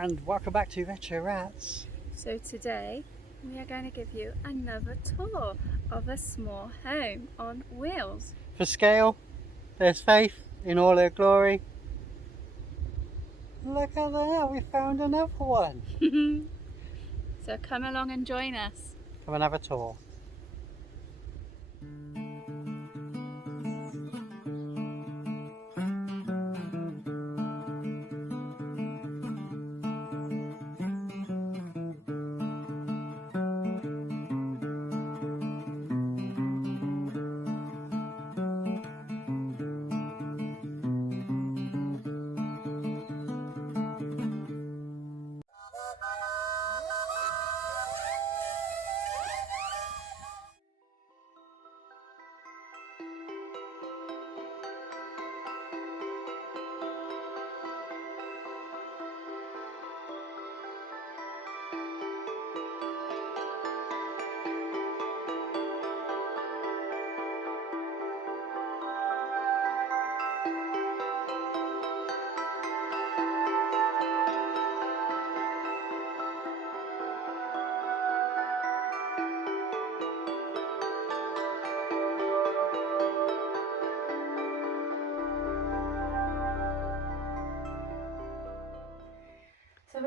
and welcome back to Retro Ratz. So today we are going to give you another tour of a small home on wheels. For scale, there's Faith in all her glory. Look at that, we found another one. So come along and join us. Come and have a tour. So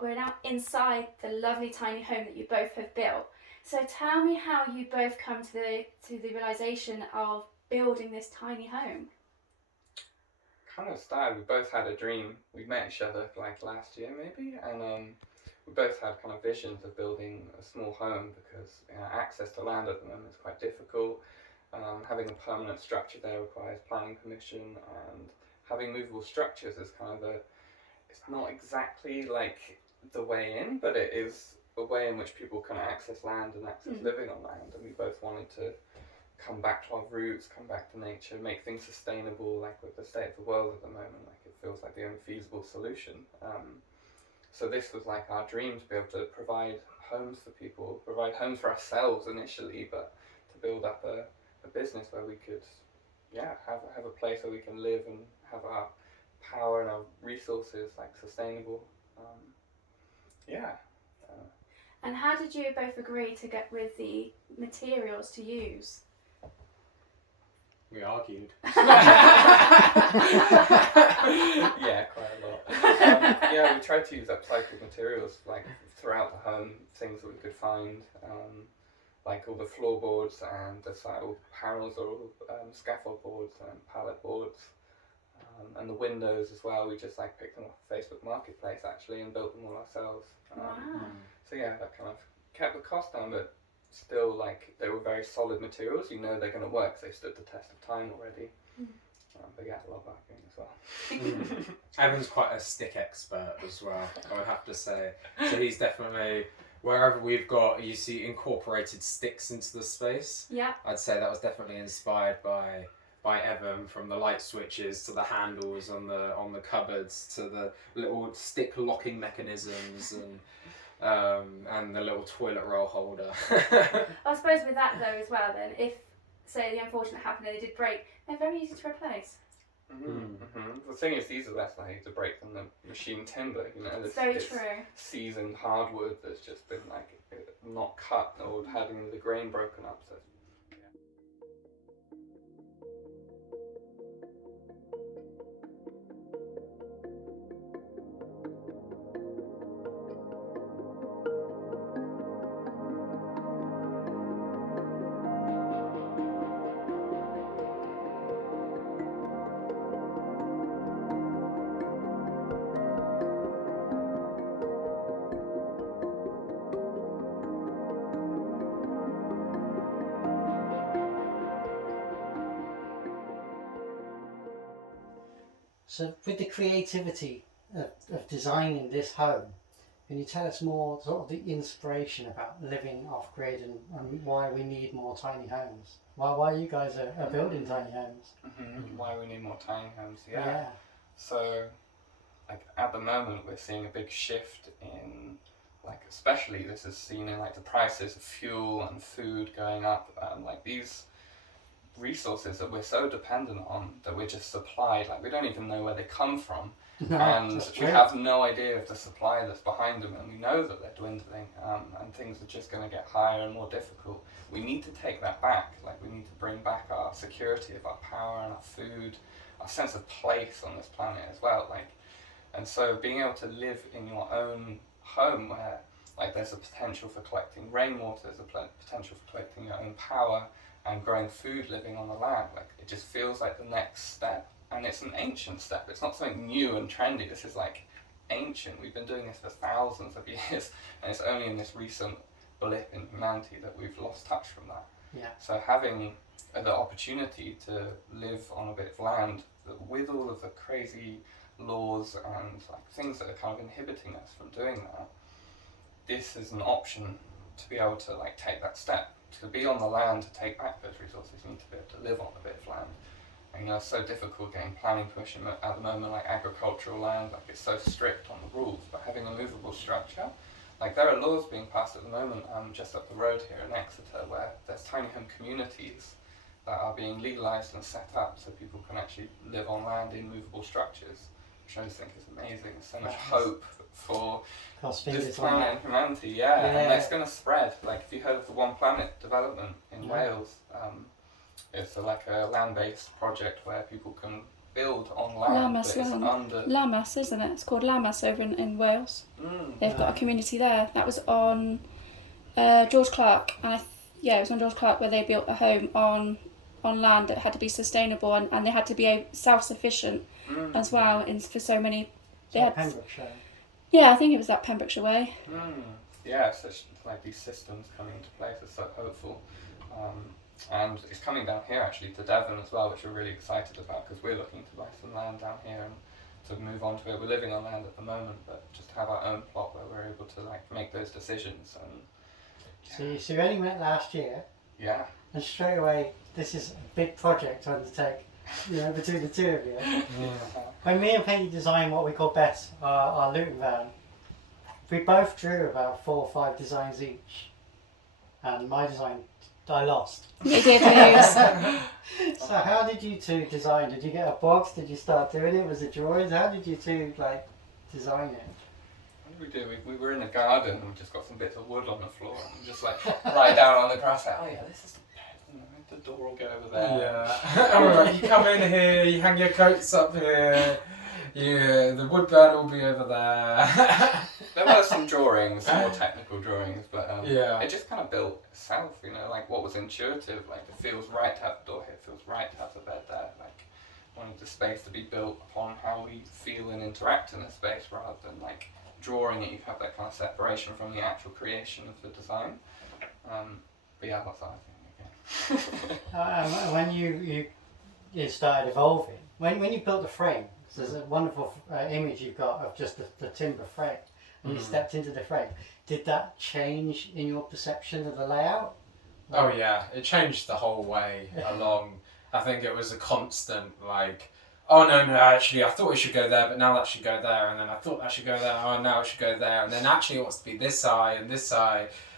we're now inside the lovely tiny home that you both have built. So tell me how you both come to the realization of building this tiny home. Kind of started, we both had a dream. We met each other like last year maybe, and we both had kind of visions of building a small home because access to land at the moment is quite difficult. Having a permanent structure there requires planning permission, and having movable structures is kind of it's not exactly like the way in, but it is a way in which people can access land and access living on land, and we both wanted to come back to our roots, come back to nature, make things sustainable. Like with the state of the world at the moment, like it feels like the only feasible solution. So this was like our dream, to be able to provide homes for people, provide homes for ourselves initially, but to build up a business where we could have a place where we can live and have our power and our resources like sustainable. And how did you both agree to get with the materials to use? We argued. Yeah, quite a lot. We tried to use upcycled materials like throughout the home, things that we could find, like all the floorboards and the side, all panels are all scaffold boards and pallet boards, and the windows as well. We just like picked them off Facebook Marketplace actually and built them all ourselves. Wow. So yeah, that kind of kept the cost down, but still, like, they were very solid materials. You know they're going to work. They stood the test of time already. But yeah, a lot of arguing as well. Evan's quite a stick expert as well, I would have to say. So he's definitely, wherever we've got, you see incorporated sticks into the space. Yeah. I'd say that was definitely inspired by Evan, from the light switches to the handles on the cupboards to the little stick locking mechanisms and the little toilet roll holder. I suppose with that though as well, then, if say the unfortunate happened and they did break, they're very easy to replace. The thing is, these are less likely to break than the machine timber. You know, It's very true. Seasoned hardwood that's just been like not cut or having the grain broken up. So. So with the creativity of designing this home, can you tell us more sort of the inspiration about living off grid and why we need more tiny homes? Why you guys are building tiny homes? Why we need more tiny homes, Yeah. So, like at the moment, we're seeing a big shift in, like, especially this is seen in like the prices of fuel and food going up. Like these resources that we're so dependent on, that we're just supplied, like we don't even know where they come from, No, and that's we true. have no idea of the supply that's behind them, and we know that they're dwindling, and things are just going to get higher and more difficult. We need to take that back. Like, we need to bring back our security of our power and our food, our sense of place on this planet as well. Like, and so being able to live in your own home where, like, there's a potential for collecting rainwater, there's a potential for collecting your own power and growing food living on the land, like, it just feels like the next step. And it's an ancient step. It's not something new and trendy. This is like ancient. We've been doing this for thousands of years, and it's only in this recent blip in humanity that we've lost touch from that. Yeah. So having the opportunity to live on a bit of land with all of the crazy laws and like things that are kind of inhibiting us from doing that, this is an option to be able to like take that step. To be on the land, to take back those resources, you need to be able to live on a bit of land. You know, it's so difficult getting planning permission at the moment, like agricultural land, like it's so strict on the rules, but having a movable structure, like there are laws being passed at the moment just up the road here in Exeter where there's tiny home communities that are being legalised and set up so people can actually live on land in movable structures, which I just think is amazing. There's so much hope for this planet and humanity, and it's going to spread. Like if you heard of the One Planet development in Wales, it's like a land-based project where people can build on land. Lammas, isn't it? It's called Lammas over in Wales. They've got a community there. That was on George Clark, and it was on George Clark where they built a home on land that had to be sustainable and they had to be self-sufficient as well. For so many, they had Pembrokeshire. Yeah, I think it was that Pembrokeshire way. Yeah, so like these systems coming into place are so hopeful. And it's coming down here actually to Devon as well, which we're really excited about because we're looking to buy some land down here and to move on to it. We're living on land at the moment, but just have our own plot where we're able to like make those decisions. And So you only met last year. Yeah. And straight away, this is a big project to undertake, you know, between the two of you. When me and Penny designed what we call Bess, our Luton van, we both drew about 4 or 5 designs each. And my design, I lost. You did lose. So how did you two design? Did you get a box? Did you start doing it? Was it drawings? How did you two like design it? What did we do? We were in a garden and we just got some bits of wood on the floor and just like lie down on the grass like, oh yeah, this is the bed. You know, the door will go over there. Yeah. Alright, you come in here, you hang your coats up here. Yeah, the wood bed will be over there. There were some drawings, some more technical drawings, but yeah. It just kind of built itself, you know, like what was intuitive, like it feels right to have the door here, it feels right to have the bed there, like wanted the space to be built upon how we feel and interact in the space rather than like drawing it, you have that kind of separation from the actual creation of the design. But yeah, that's our thing again. When you started evolving, when you built the frame, there's a wonderful image you've got of just the timber frame, and you stepped into the frame. Did that change in your perception of the layout? Oh yeah, it changed the whole way along. I think it was a constant like, oh no, actually I thought it should go there, but now that should go there, and then I thought that should go there, oh now it should go there, and then actually it wants to be this eye,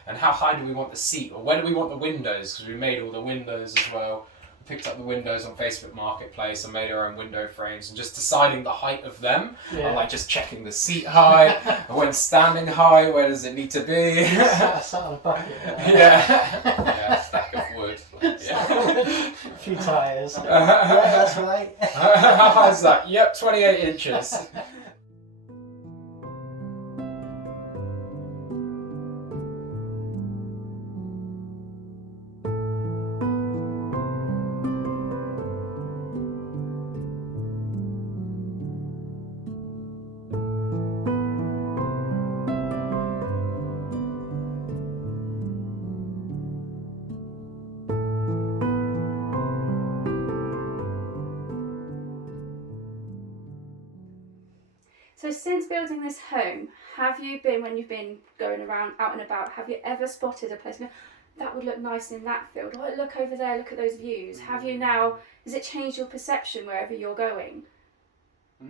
and how high do we want the seat, or where do we want the windows, because we made all the windows as well. Picked up the windows on Facebook Marketplace and made our own window frames and just deciding the height of them. And like just checking the seat height, and when standing high, where does it need to be? I sat on a bucket. Yeah, a stack of wood. Like, A few tyres. Yeah, that's right. How high is that? Yep, 28 inches. So since building this home, have you been, when you've been going around out and about, have you ever spotted a place and go, that would look nice in that field, or look over there, look at those views? Have you now, has it changed your perception wherever you're going? I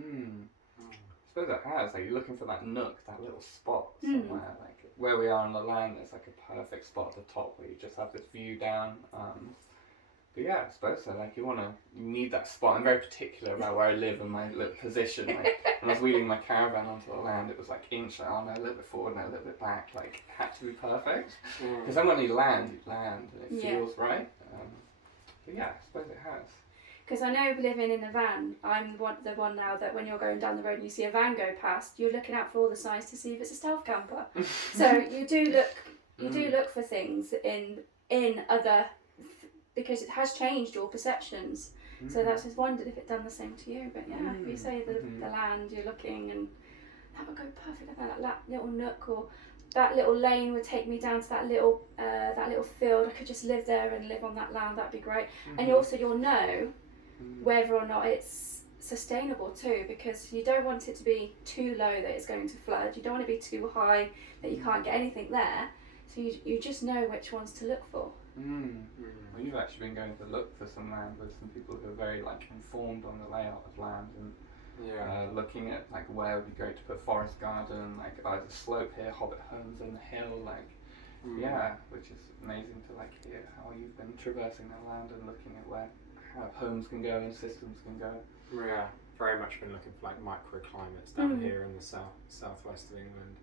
suppose it has, like you're looking for that nook, that little spot somewhere, like where we are on the land, there's like a perfect spot at the top where you just have this view down. But But yeah, I suppose so. Like you need that spot. I'm very particular about where I live and my little position. Like when I was wheeling my caravan onto the land, it was like inch on, a little bit forward and a little bit back. Like it had to be perfect. Because then when you land and it feels right. But yeah, I suppose it has. Because I know living in a van, I'm the one now that when you're going down the road and you see a van go past, you're looking out for all the signs to see if it's a stealth camper. So you do look for things in other, because it has changed your perceptions. So that's just wondered if it done the same to you. But yeah, if you say the land, you're looking, and that would go perfect. That little nook or that little lane would take me down to that little field. I could just live there and live on that land. That'd be great. And also you'll know whether or not it's sustainable too, because you don't want it to be too low that it's going to flood. You don't want to be too high that you can't get anything there. So you just know which ones to look for. Well, you've actually been going to look for some land with some people who are very like informed on the layout of land and looking at like where would be great to put forest garden, like there's a slope here, hobbit homes on the hill, like which is amazing to like hear how you've been traversing that land and looking at where how homes can go and systems can go. Yeah, very much been looking for like microclimates down here in the southwest of England.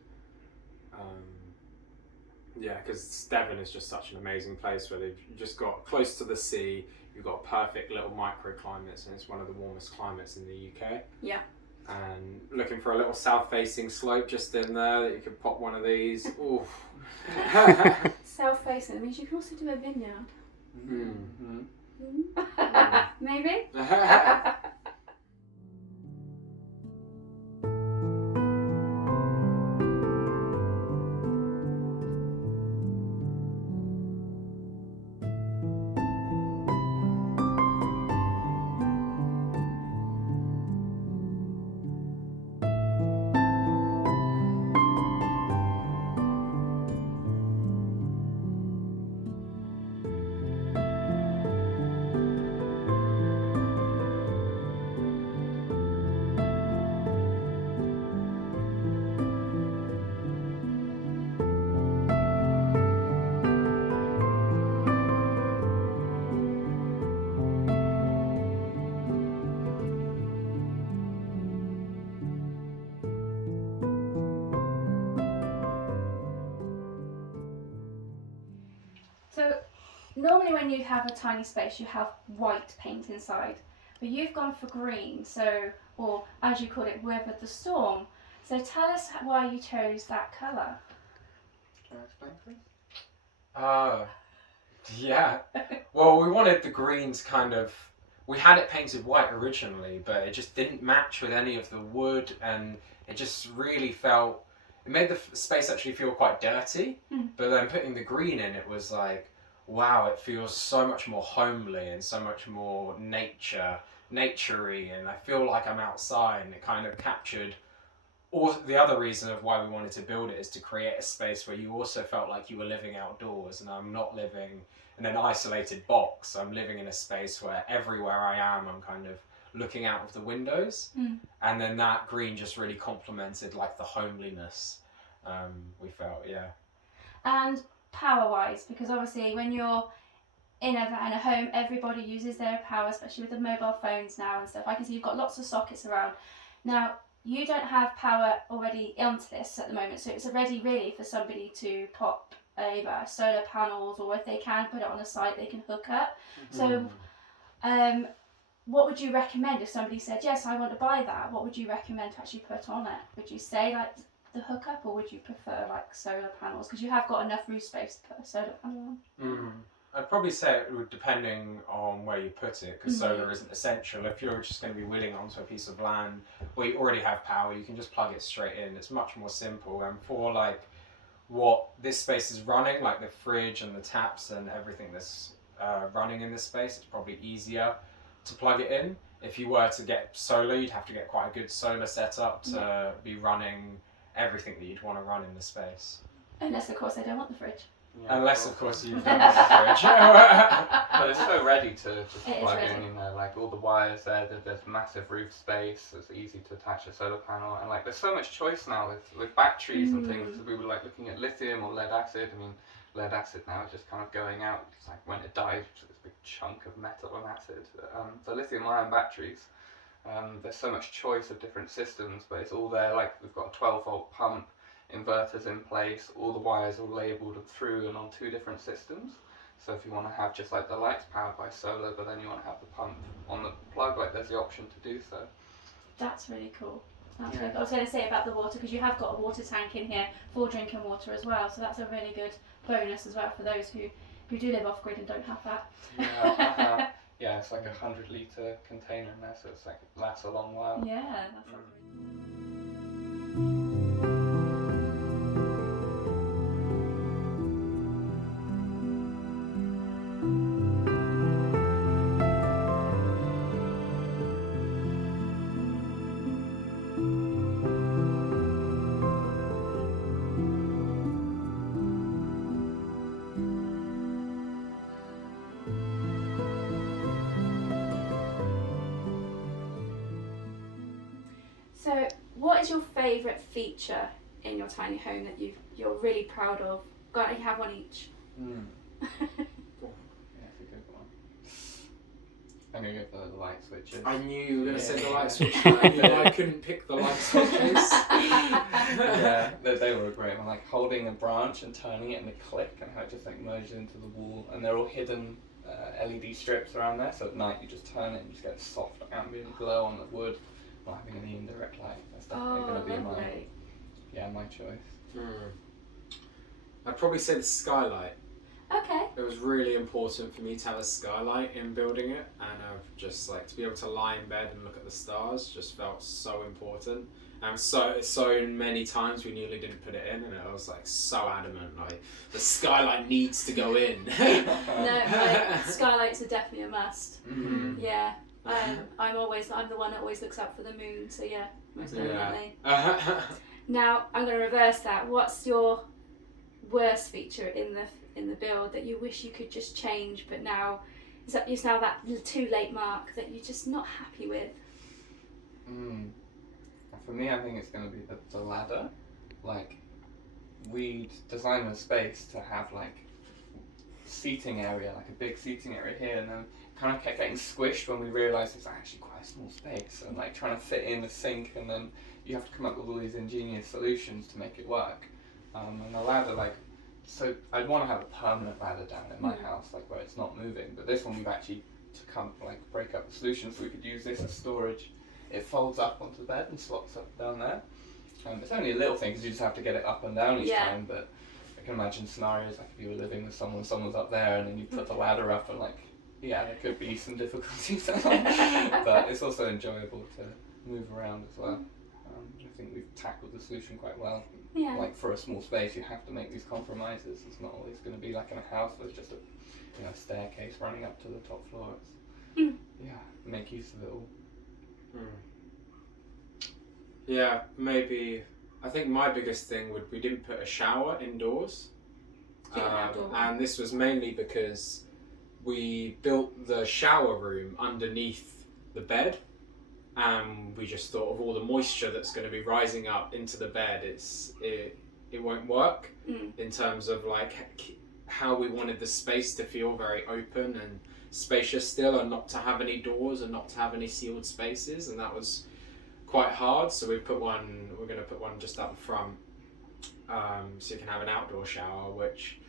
Yeah, because Devon is just such an amazing place where they've just got close to the sea. You've got perfect little microclimates, and it's one of the warmest climates in the UK. Yeah. And looking for a little south-facing slope just in there that you could pop one of these. Oof. South-facing means you can also do a vineyard. Maybe. So normally when you have a tiny space, you have white paint inside, but you've gone for green, so, or as you call it, weathered the storm. So tell us why you chose that colour. Can I explain, please? Yeah. Well, we wanted the greens kind of. We had it painted white originally, but it just didn't match with any of the wood, and it just really felt. It made the space actually feel quite dirty, but then putting the green in, it was like, wow, it feels so much more homely and so much more naturey, and I feel like I'm outside, and it kind of captured. Or the other reason of why we wanted to build it is to create a space where you also felt like you were living outdoors, and I'm not living in an isolated box. I'm living in a space where everywhere I am, I'm kind of looking out of the windows, and then that green just really complemented like the homeliness we felt. And power-wise, because obviously when you're in a home, everybody uses their power, especially with the mobile phones now and stuff. I can see you've got lots of sockets around. Now, you don't have power already onto this at the moment, so it's ready really for somebody to pop either solar panels, or if they can put it on a site they can hook up. So what would you recommend if somebody said, yes, I want to buy that? What would you recommend to actually put on it? Would you say like the hookup, or would you prefer like solar panels? Because you have got enough roof space to put a solar panel on. I'd probably say it would, depending on where you put it, because solar isn't essential. If you're just going to be wheeling onto a piece of land where you already have power, you can just plug it straight in. It's much more simple. And for like what this space is running, like the fridge and the taps and everything that's running in this space, it's probably easier to plug it in. If you were to get solar, you'd have to get quite a good solar setup to be running everything that you'd want to run in the space. Unless, of course, I don't want the fridge. Yeah, unless, of course, you don't want the fridge. But it's so ready to just plug in there, like all the wires there, there's massive roof space, it's easy to attach a solar panel, and like there's so much choice now with batteries and things. We were like looking at lithium or lead acid. I mean, lead acid now is just kind of going out. It's like when it died, it's this big chunk of metal and acid. The lithium-ion batteries, there's so much choice of different systems, but it's all there. Like we've got a 12-volt pump, inverters in place, all the wires are labelled through and on 2 different systems. So if you want to have just like the lights powered by solar, but then you want to have the pump on the plug, like there's the option to do so. That's really cool. That's really cool. I was going to say about the water, because you have got a water tank in here for drinking water as well, so that's a really good bonus as well for those who do live off grid and don't have that. Yeah, yeah, it's like a 100-litre container in there, so it's like it lasts a long while. Yeah, that sounds really cool. So, what is your favourite feature in your tiny home that you're really proud of? Got you have one each. Yeah, it's a good one. I'm gonna go for the light switches. I knew you were going to say the light switches. I knew I couldn't pick the light switches. Yeah, they were a great one. Like holding a branch and turning it and the click, and how it just like merges into the wall, and they're all hidden LED strips around there. So at night you just turn it and you just get a soft ambient glow on the wood. Not having any indirect light. That's definitely going to be my choice. I'd probably say the skylight. Okay. It was really important for me to have a skylight in building it, and I've just like to be able to lie in bed and look at the stars just felt so important. And so many times we nearly didn't put it in, and I was like so adamant, like the skylight needs to go in. No, skylights are definitely a must. Mm-hmm. Yeah. I'm the one that always looks out for the moon, so yeah, most definitely. Now I'm going to reverse that. What's your worst feature in the build that you wish you could just change, but now it's now that too late mark that you're just not happy with? For me, I think it's going to be the ladder. Like, we designed a space to have like seating area, like a big seating area here, and then kind of kept getting squished when we realised it's actually quite a small space, and like trying to fit in a sink, and then you have to come up with all these ingenious solutions to make it work. And the ladder, like, so I'd want to have a permanent ladder down in my house, like where it's not moving, but this one we've actually break up the solution, so we could use this as storage. It folds up onto the bed and slots up down there. It's only a little thing because you just have to get it up and down each time, but I can imagine scenarios like if you were living with someone's up there and then you put the ladder up and like, yeah, there could be some difficulties, but it's also enjoyable to move around as well. I think we've tackled the solution quite well. Yeah. Like for a small space, you have to make these compromises. It's not always going to be like in a house where it's just a staircase running up to the top floor. It's, make use of it all. Yeah, maybe. I think my biggest thing would we didn't put a shower indoors, and this was mainly because we built the shower room underneath the bed, and we just thought of all the moisture that's going to be rising up into the bed. It won't work in terms of like how we wanted the space to feel very open and spacious still, and not to have any doors and not to have any sealed spaces, and that was quite hard. So we're going to put one just up front, so you can have an outdoor shower, which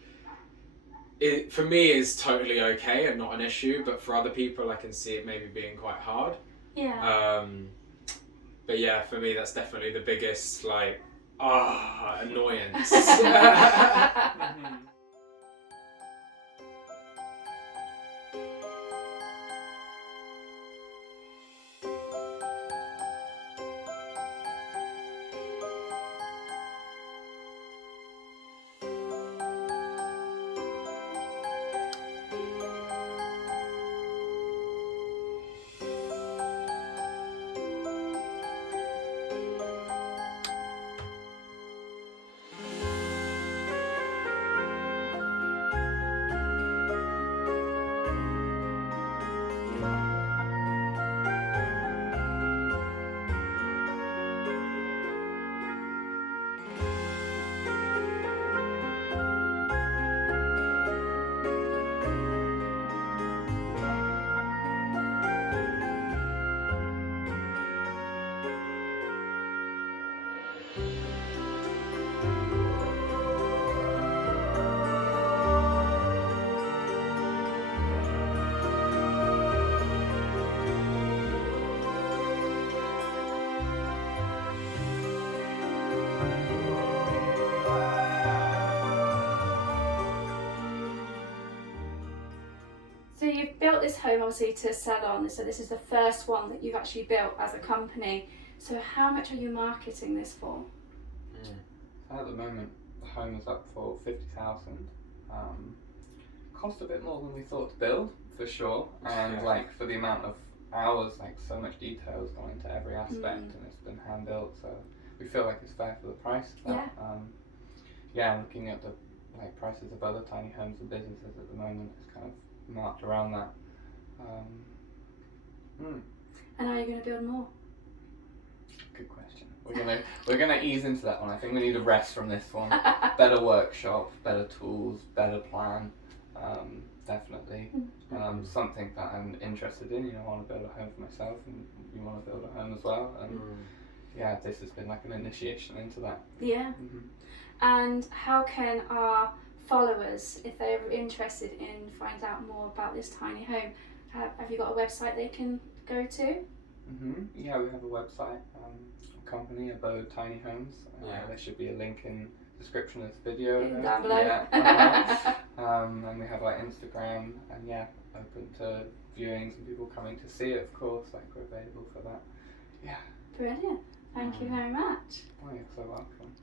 for me is totally okay and not an issue, but for other people I can see it maybe being quite hard. But yeah, for me that's definitely the biggest annoyance. built this home obviously to sell on, so this is the first one that you've actually built as a company. So how much are you marketing this for? So at the moment, the home is up for 50,000. Cost a bit more than we thought to build, for sure, and like for the amount of hours, like so much detail has gone into every aspect, and it's been hand built. So we feel like it's fair for the price. But, I'm looking at the prices of other tiny homes and businesses at the moment. It's kind of marked around that. And are you going to build more? Good question. We're gonna ease into that one. I think we need a rest from this one. Better workshop, better tools, better plan. Definitely. Something that I'm interested in. I want to build a home for myself, and you want to build a home as well. And this has been like an initiation into that. Yeah. And how can our followers, if they're interested in find out more about this tiny home, have you got a website they can go to? Yeah, we have a website, company, Abode Tiny Homes. There should be a link in the description of this video. Down below. And we have our Instagram, and open to viewings and people coming to see it, of course, like we're available for that. Yeah. Brilliant. Thank you very much. Oh, you're so welcome.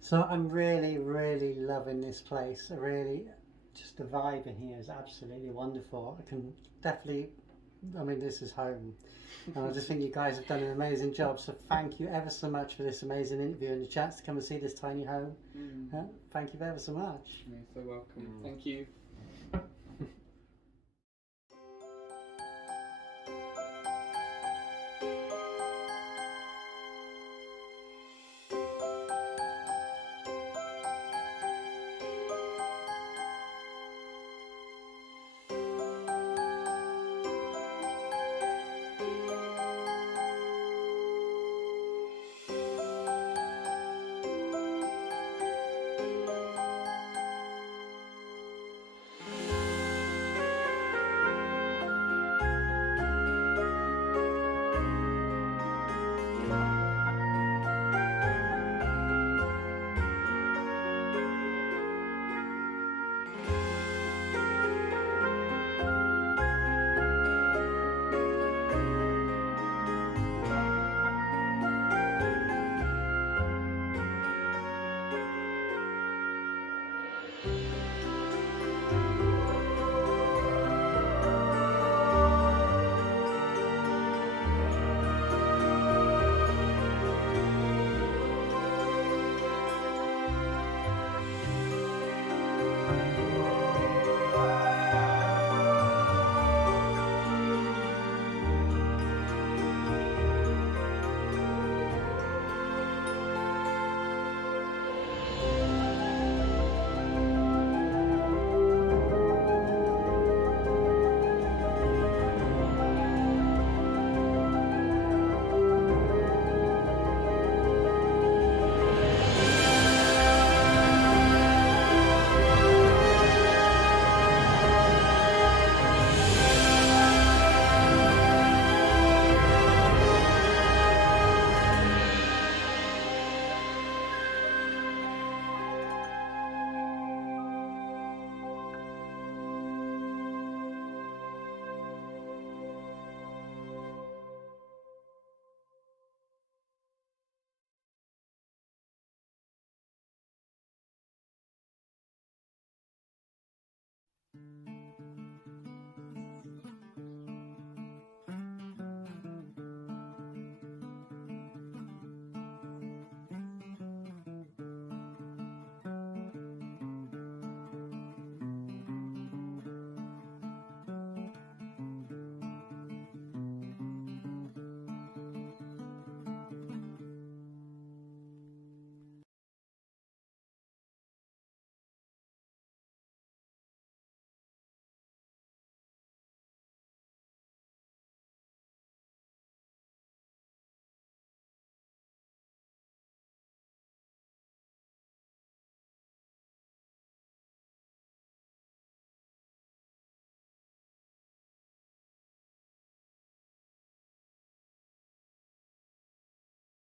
So I'm really, really loving this place. Just the vibe in here is absolutely wonderful. I can definitely, this is home. And I just think you guys have done an amazing job. So thank you ever so much for this amazing interview and the chance to come and see this tiny home. Thank you ever so much. You're so welcome. Thank you.